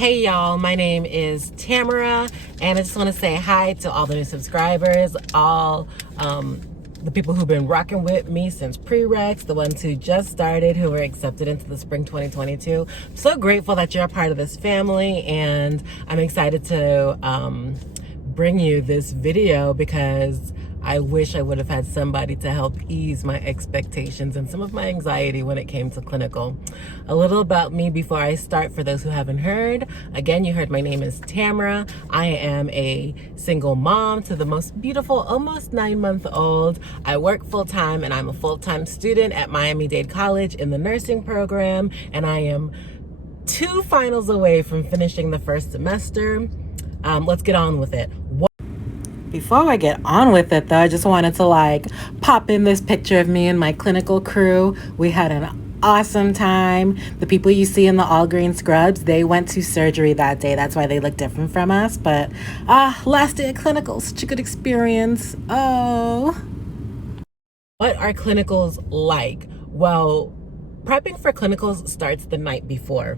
Hey y'all, my name is Tamara, and I just want to say hi to all the new subscribers, all the people who've been rocking with me since prereqs, the ones who just started, who were accepted into the spring 2022. I'm so grateful that you're a part of this family, and I'm excited to bring you this video because I wish I would have had somebody to help ease my expectations and some of my anxiety when it came to clinical. A little about me before I start for those who haven't heard. Again, you heard my name is Tamara. I am a single mom to the most beautiful, almost 9-month-old. I work full-time and I'm a full-time student at Miami-Dade College in the nursing program, and I am 2 finals away from finishing the first semester. Let's get on with it. Before I get on with it though, I just wanted to pop in this picture of me and my clinical crew. We had an awesome time. The people you see in the all green scrubs, they went to surgery that day. That's why they look different from us. But last day of clinical, such a good experience. Oh. What are clinicals like? Well, prepping for clinicals starts the night before.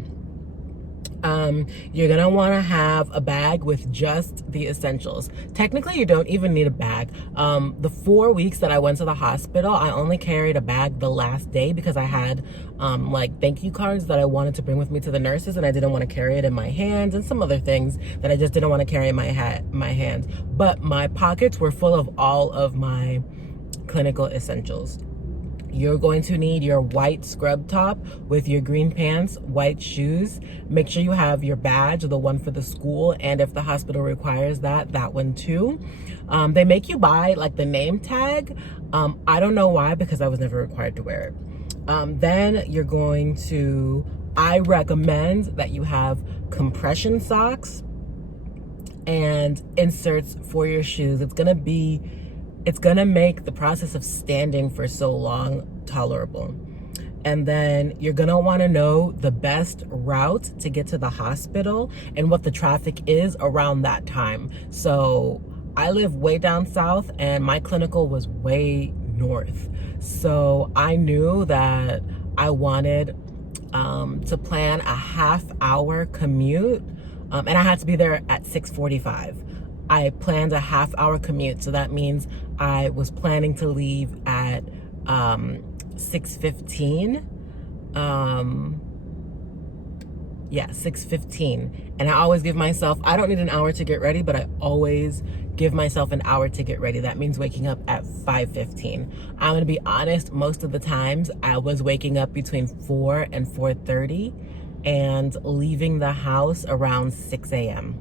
You're gonna want to have a bag with just the essentials. Technically, you don't even need a bag. The 4 weeks that I went to the hospital, I only carried a bag the last day because I had thank you cards that I wanted to bring with me to the nurses, and I didn't want to carry it in my hands, and some other things that I just didn't want to carry in my hands. But my pockets were full of all of my clinical essentials. You're going to need your white scrub top with your green pants, white shoes. Make sure you have your badge, the one for the school, and if the hospital requires that one too. They make you buy the name tag. I don't know why, because I was never required to wear it. Then you're going to, I recommend that you have compression socks and inserts for your shoes. It's gonna make the process of standing for so long tolerable. And then you're gonna wanna know the best route to get to the hospital and what the traffic is around that time. So I live way down south and my clinical was way north. So I knew that I wanted to plan a half-hour commute, and I had to be there at 6:45. I planned a half-hour commute, so that means I was planning to leave at 6:15. 6:15. And I always give myself, I don't need an hour to get ready, but I always give myself an hour to get ready. That means waking up at 5:15. I'm gonna be honest, most of the times I was waking up between 4 and 4:30 and leaving the house around 6 a.m.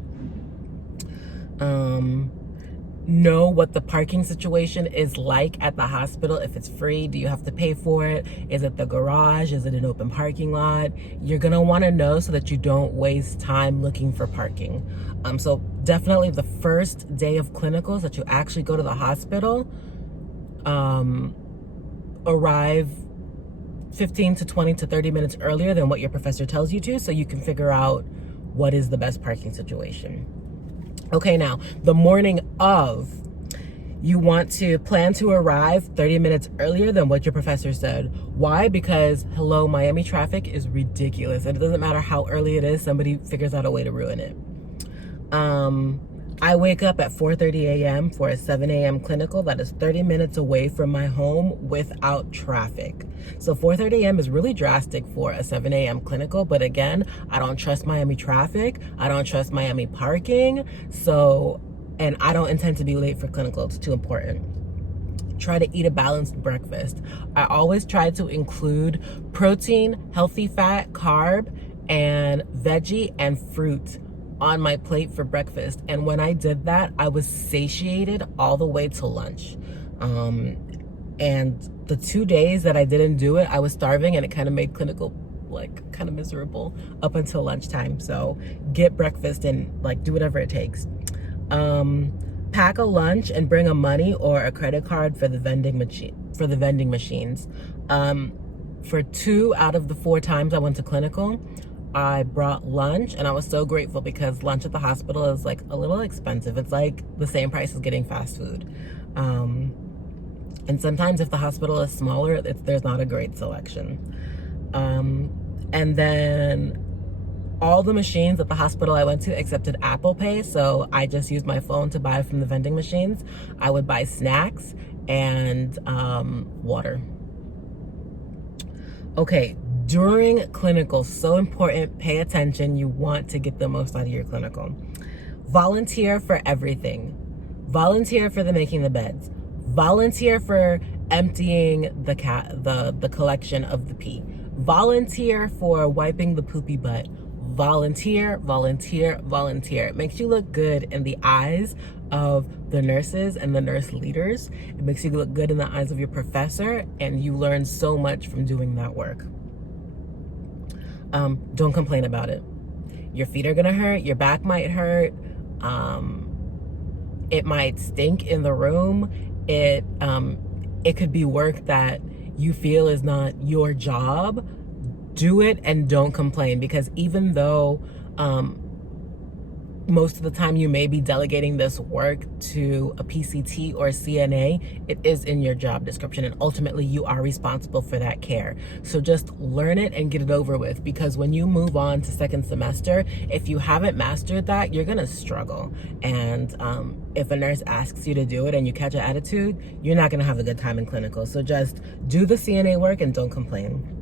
Know what the parking situation is like at the hospital. If it's free, do you have to pay for it? Is it the garage? Is it an open parking lot? You're gonna wanna know so that you don't waste time looking for parking. So definitely the first day of clinicals that you actually go to the hospital, arrive 15 to 20 to 30 minutes earlier than what your professor tells you to, so you can figure out what is the best parking situation. Okay, now, the morning of, you want to plan to arrive 30 minutes earlier than what your professor said. Why? Because, hello, Miami traffic is ridiculous. And it doesn't matter how early it is, somebody figures out a way to ruin it. I wake up at 4:30 a.m. for a 7 a.m. clinical that is 30 minutes away from my home without traffic. So 4:30 a.m. is really drastic for a 7 a.m. clinical, but again, I don't trust Miami traffic. I don't trust Miami parking. And I don't intend to be late for clinical. It's too important. Try to eat a balanced breakfast. I always try to include protein, healthy fat, carb, and veggie and fruit on my plate for breakfast. And when I did that, I was satiated all the way to lunch. And the 2 days that I didn't do it, I was starving, and it kind of made clinical kind of miserable up until lunchtime. So get breakfast and do whatever it takes. Pack a lunch and bring a money or a credit card for the vending machines. For 2 out of the 4 times I went to clinical, I brought lunch, and I was so grateful because lunch at the hospital is a little expensive. It's the same price as getting fast food. And sometimes if the hospital is smaller, there's not a great selection. And then all the machines at the hospital I went to accepted Apple Pay, so I just used my phone to buy from the vending machines. I would buy snacks and water. Okay, during clinical, so important, pay attention. You want to get the most out of your clinical. Volunteer for everything. Volunteer for the making the beds. Volunteer for emptying the collection of the pee. Volunteer for wiping the poopy butt. Volunteer, volunteer, volunteer. It makes you look good in the eyes of the nurses and the nurse leaders. It makes you look good in the eyes of your professor, and you learn so much from doing that work. Don't complain about it. Your feet are gonna hurt, your back might hurt, it might stink in the room. It could be work that you feel is not your job. Do it and don't complain, because even though most of the time you may be delegating this work to a PCT or a CNA, it is in your job description, and ultimately you are responsible for that care. So just learn it and get it over with, because when you move on to second semester, if you haven't mastered that, you're gonna struggle. And if a nurse asks you to do it and you catch an attitude, you're not gonna have a good time in clinical. So just do the CNA work and don't complain.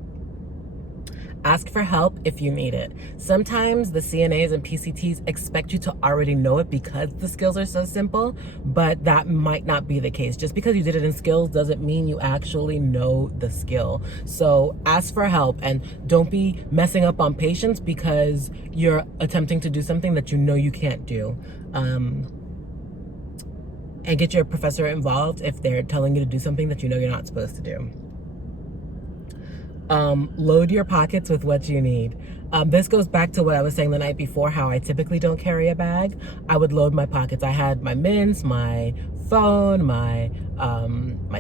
Ask for help if you need it. Sometimes the CNAs and PCTs expect you to already know it because the skills are so simple, but that might not be the case. Just because you did it in skills doesn't mean you actually know the skill. So ask for help, and don't be messing up on patients because you're attempting to do something that you know you can't do. And get your professor involved if they're telling you to do something that you know you're not supposed to do. Load your pockets with what you need. This goes back to what I was saying the night before, how I typically don't carry a bag. I would load my pockets. I had my mints, my phone, my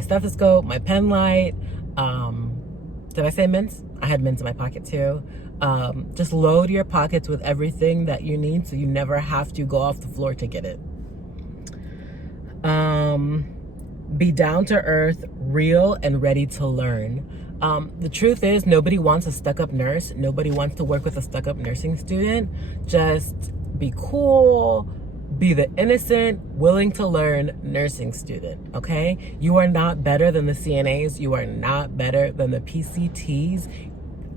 stethoscope, my pen light. Did I say mints? I had mints in my pocket too. Just load your pockets with everything that you need so you never have to go off the floor to get it. Be down to earth, real, and ready to learn. The truth is, nobody wants a stuck-up nurse. Nobody wants to work with a stuck-up nursing student. Just be cool, be the innocent, willing to learn nursing student, okay? You are not better than the CNAs. You are not better than the PCTs.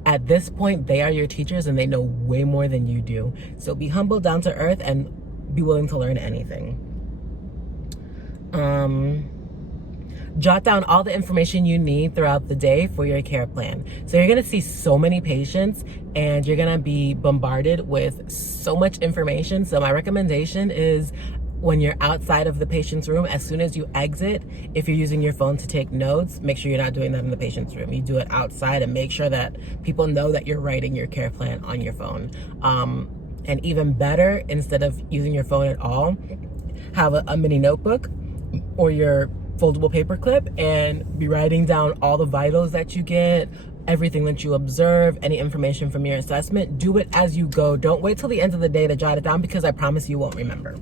At this point, they are your teachers and they know way more than you do. So be humble, down to earth, and be willing to learn anything. Jot down all the information you need throughout the day for your care plan. So you're gonna see so many patients and you're gonna be bombarded with so much information. So my recommendation is, when you're outside of the patient's room, as soon as you exit, if you're using your phone to take notes, make sure you're not doing that in the patient's room. You do it outside and make sure that people know that you're writing your care plan on your phone. And even better, instead of using your phone at all, have a mini notebook or your foldable paper clip and be writing down all the vitals that you get, everything that you observe, any information from your assessment. Do it as you go. Don't wait till the end of the day to jot it down, because I promise you won't remember.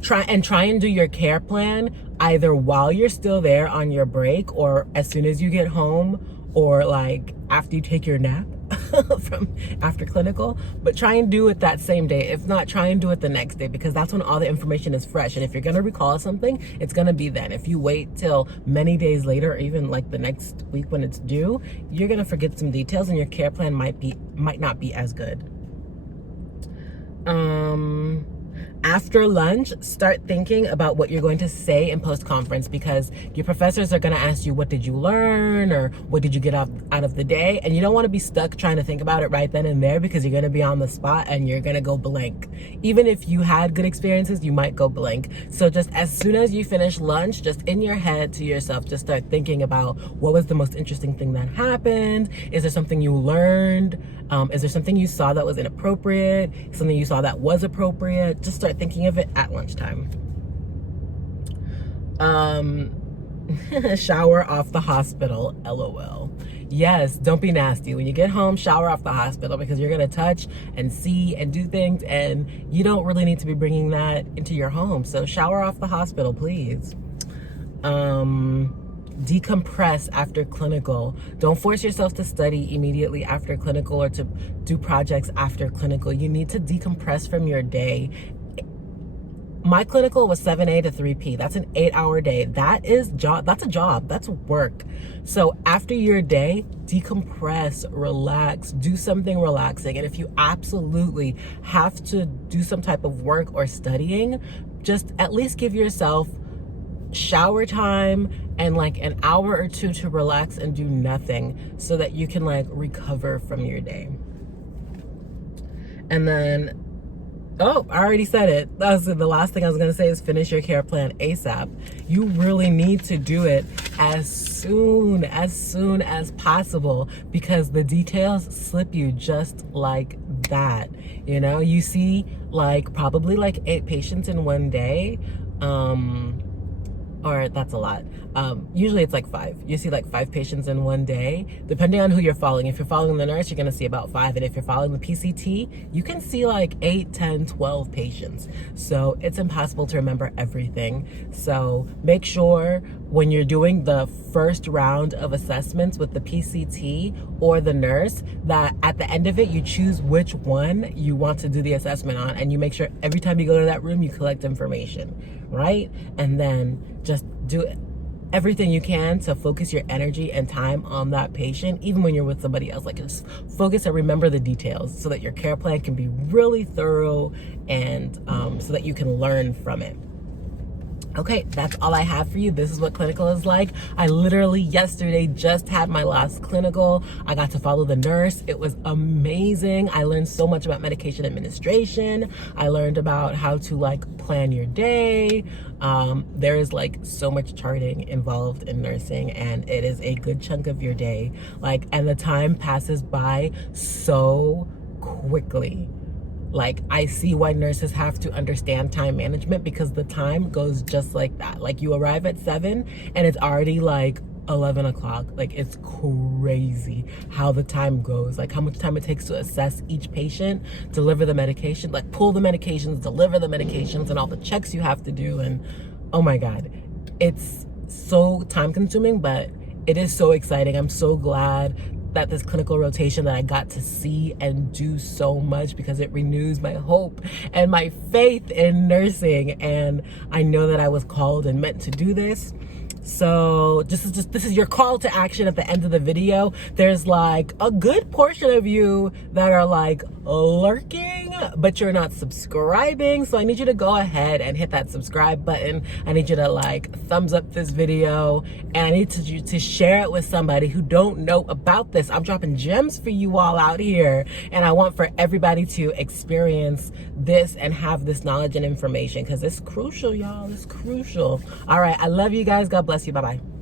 Try and do your care plan either while you're still there on your break, or as soon as you get home, or like after you take your nap from after clinical. But try and do it that same day. If not, try and do it the next day, because that's when all the information is fresh. And if you're gonna recall something, it's gonna be then. If you wait till many days later, or even like the next week when it's due, you're gonna forget some details and your care plan might not be as good. After lunch, start thinking about what you're going to say in post-conference, because your professors are going to ask you, what did you learn, or what did you get out of the day? And you don't want to be stuck trying to think about it right then and there, because you're going to be on the spot and you're going to go blank. Even if you had good experiences, you might go blank. So just as soon as you finish lunch, just in your head to yourself, just start thinking about, what was the most interesting thing that happened? Is there something you learned? Is there something you saw that was inappropriate? Something you saw that was appropriate? Just start thinking of it at lunchtime. Shower off the hospital, LOL. Yes, don't be nasty. When you get home, shower off the hospital, because you're gonna touch and see and do things, and you don't really need to be bringing that into your home. So shower off the hospital, please. decompress after clinical. Don't force yourself to study immediately after clinical or to do projects after clinical. You need to decompress from your day. My clinical was 7 a to 3 p. That's an 8-hour day. That's a job. That's work. So after your day, decompress, relax, do something relaxing. And if you absolutely have to do some type of work or studying, just at least give yourself shower time and like an hour or two to relax and do nothing so that you can like recover from your day. And then, oh, I already said it. That was the last thing I was going to say is finish your care plan ASAP. You really need to do it as soon as possible because the details slip you just like that. You know, you see like probably like 8 patients in one day. Or that's a lot. Usually it's like 5. You see like 5 patients in one day, depending on who you're following. If you're following the nurse, you're gonna see about 5. And if you're following the PCT, you can see like 8, 10, 12 patients. So it's impossible to remember everything. So make sure when you're doing the first round of assessments with the PCT or the nurse, that at the end of it, you choose which one you want to do the assessment on. And you make sure every time you go to that room, you collect information, right? And then just do everything you can to focus your energy and time on that patient, even when you're with somebody else. Like, just focus and remember the details so that your care plan can be really thorough and so that you can learn from it. Okay, that's all I have for you. This is what clinical is like. I literally yesterday just had my last clinical. I got to follow the nurse. It was amazing. I learned so much about medication administration. I learned about how to like plan your day. There is like so much charting involved in nursing, and it is a good chunk of your day. Like, and the time passes by so quickly. Like, I see why nurses have to understand time management because the time goes just like that. Like, you arrive at 7 and it's already like 11 o'clock. Like, it's crazy how the time goes. Like, how much time it takes to assess each patient, deliver the medication, like pull the medications, deliver the medications, and all the checks you have to do. And oh my God, it's so time consuming, but it is so exciting. I'm so glad that this clinical rotation that I got to see and do so much because it renews my hope and my faith in nursing. And I know that I was called and meant to do this. So this is your call to action at the end of the video. There's like a good portion of you that are like lurking, but you're not subscribing. So I need you to go ahead and hit that subscribe button. I need you to like thumbs up this video, and I need you to share it with somebody who don't know about this. I'm dropping gems for you all out here, and I want for everybody to experience this and have this knowledge and information because it's crucial, y'all. It's crucial. All right, I love you guys. God bless you. Bye-bye.